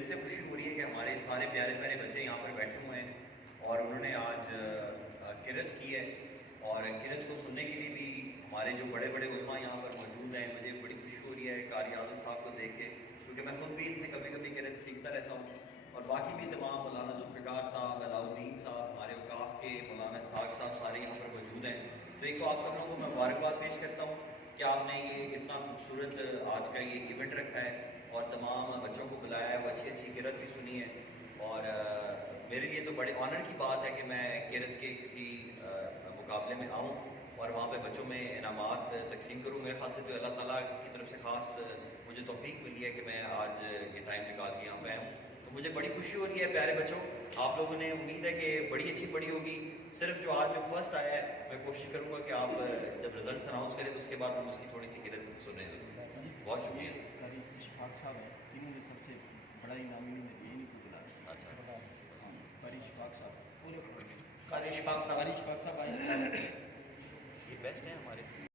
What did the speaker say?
दिल से खुशी हो रही है कि हमारे सारे प्यारे प्यारे बच्चे यहाँ पर बैठे हुए हैं और उन्होंने आज किरत की है। और किरत को सुनने के लिए भी हमारे जो बड़े बड़े उलमा यहाँ पर मौजूद हैं, मुझे बड़ी खुशी हो रही है कारी आज़म साहब को देख के, क्योंकि मैं खुद भी इनसे कभी कभी किरत सीखता रहता हूँ। और बाकी भी तमाम मौलाना जुल्फ़िकार साहब, अलाउद्दीन साहब, हमारे औकाफ के मौलाना इसहाक़ साहब सारे यहाँ पर मौजूद हैं। तो एक तो आप सब लोगों को मैं मुबारकबाद पेश करता हूँ कि आपने ये इतना खूबसूरत आज का ये इवेंट रखा है और तमाम बच्चों को बुलाया है, वो अच्छी अच्छी किरत भी सुनी है। और मेरे लिए तो बड़े ऑनर की बात है कि मैं किरत के किसी मुकाबले में आऊँ और वहाँ पे बच्चों में इनामात तकसीम करूँ। मेरे ख्याल से तो अल्लाह ताला की तरफ से ख़ास मुझे तौफीक मिली है कि मैं आज ये टाइम निकाल के यहाँ पे आया हूँ। तो मुझे बड़ी खुशी हो रही है प्यारे बच्चों, आप लोगों ने उम्मीद है कि बड़ी अच्छी पढ़ी होगी। सिर्फ जो आज जो फर्स्ट आया है, मैं कोशिश करूँगा कि आप जब रिजल्ट अनाउंस करें तो उसके बाद हम उसकी थोड़ी सी किरत सुने। बहुत शुक्रिया। कारी इशफाक साहब है, इन्होंने सबसे बड़ा इनाम इन्होंने दिया, नहीं को बुला रहे। अच्छा, कारी इशफाक साहब, कारी इशफाक साहब कारी इशफाक साहब आए। ये बेस्ट है हमारे